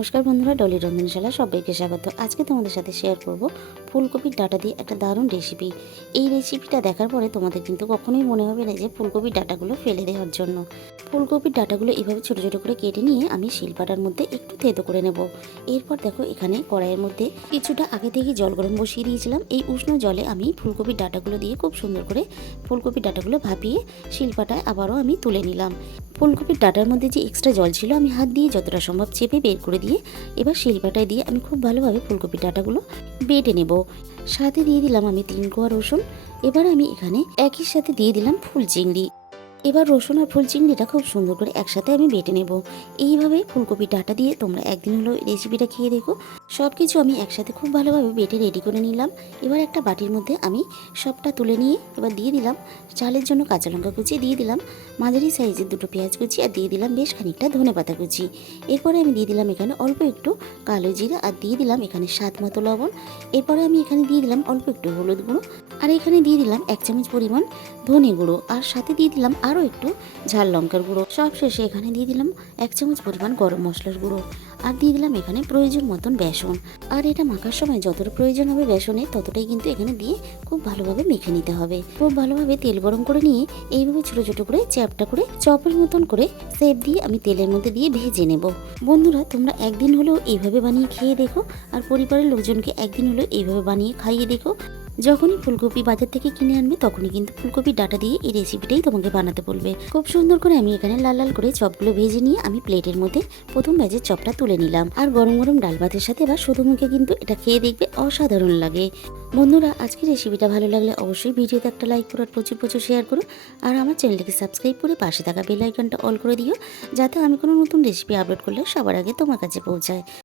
নমস্কার বন্ধুরা, ডলি রন্ধনশালা সবাইকে স্বাগত। আজকে তোমাদের সাথে শেয়ার করব ফুলকপির ডাঁটা দিয়ে একটা দারুণ রেসিপি। এই রেসিপিটা দেখার পরে তোমাদের কিন্তু কখনোই মনে হবে না যে ফুলকপির ডাঁটাগুলো ফেলে দেওয়ার জন্য। ফুলকপির ডাঁটাগুলো এভাবে ছোটো ছোটো করে কেটে নিয়ে আমি শিলপাটার মধ্যে একটু থেতো করে নেব। এরপর দেখো এখানে কড়াইয়ের মধ্যে কিছুটা আগে থেকে জল গরম বসিয়ে দিয়েছিলাম। এই উষ্ণ জলে আমি ফুলকপির ডাঁটাগুলো দিয়ে খুব সুন্দর করে ফুলকপির ডাঁটাগুলো ভাপিয়ে শিলপাটায় আবারও আমি তুলে নিলাম। ফুলকপির ডাঁটার মধ্যে যে এক্সট্রা জল ছিল আমি হাত দিয়ে যতটা সম্ভব চেপে বের করে দিয়ে এবার শিলপাটায় দিয়ে আমি খুব ভালোভাবে ফুলকপির ডাঁটাগুলো বেটে নেব। সাথে দিয়ে দিলাম আমি 3 কোয়া রসুন। এবার আমি এখানে একই সাথে দিয়ে দিলাম ফুল চিংড়ি। এবার রসুন আর ফুল চিংড়িটা খুব সুন্দর করে একসাথে আমি বেটে নেব। এইভাবে ফুলকপির ডাঁটা দিয়ে তোমরা একদিন হলো রেসিপিটা খেয়ে দেখো। সব কিছু আমি একসাথে খুব ভালোভাবে বেটে রেডি করে নিলাম। এবার একটা বাটির মধ্যে আমি সবটা তুলে নিয়ে এবার দিয়ে দিলাম ঝালের জন্য কাঁচা লঙ্কা কুচি, দিয়ে দিলাম মাঝারি সাইজের 2টো পেঁয়াজ কুচি, আর দিয়ে দিলাম বেশ খানিকটা ধনেপাতা কুচি। এরপরে আমি দিয়ে দিলাম এখানে অল্প একটু কালো জিরা, আর দিয়ে দিলাম এখানে স্বাদ মতো লবণ। এরপরে আমি এখানে দিয়ে দিলাম অল্প একটু হলুদ গুঁড়ো, আর এখানে দিয়ে দিলাম 1 চামচ পরিমাণ ধনে গুঁড়ো, আর সাথে দিয়ে দিলাম আরও একটু ঝাল লঙ্কার গুঁড়ো। সব শেষে এখানে দিয়ে দিলাম 1 চামচ পরিমাণ গরম মশলার গুঁড়ো, আর দিয়ে দিলাম এখানে প্রয়োজন মতন বেসন। আর এটা মাখার সময় যতটা প্রয়োজন হবে বেসনের ততটাই কিন্তু এখানে দিয়ে খুব ভালোভাবে মেখে নিতে হবে। খুব ভালোভাবে তেল গরম করে নিয়ে এইভাবে ছোটো ছোটো করে চ্যাপটা করে চপের মতন করে শেপ দিয়ে আমি তেলের মধ্যে দিয়ে ভেজে নেব। বন্ধুরা, তোমরা একদিন হলেও এইভাবে বানিয়ে খেয়ে দেখো, আর পরিবারের লোকজনকে একদিন হলেও এইভাবে বানিয়ে খাইয়ে দেখো। যখনই ফুলকপি বাজার থেকে কিনে আনবে তখনই কিন্তু ফুলকপির ডাঁটা দিয়ে এই রেসিপিটাই তোমাকে বানাতে বলবে। খুব সুন্দর করে আমি এখানে লাল লাল করে চপগুলো ভেজে নিয়ে আমি প্লেটের মধ্যে প্রথম ব্যাচের চপটা তুলে নিলাম। আর গরম গরম ডাল ভাতের সাথে বা শুধু মুখে কিন্তু এটা খেয়ে দেখবে অসাধারণ লাগে। বন্ধুরা, আজকের রেসিপিটা ভালো লাগলে অবশ্যই ভিডিওতে একটা লাইক করো, আর প্রচুর প্রচুর শেয়ার করো, আর আমার চ্যানেলটিকে সাবস্ক্রাইব করে পাশে থাকা বেল আইকনটা অল করে দিও, যাতে আমি কোনো নতুন রেসিপি আপলোড করলে সবার আগে তোমার কাছে পৌঁছায়।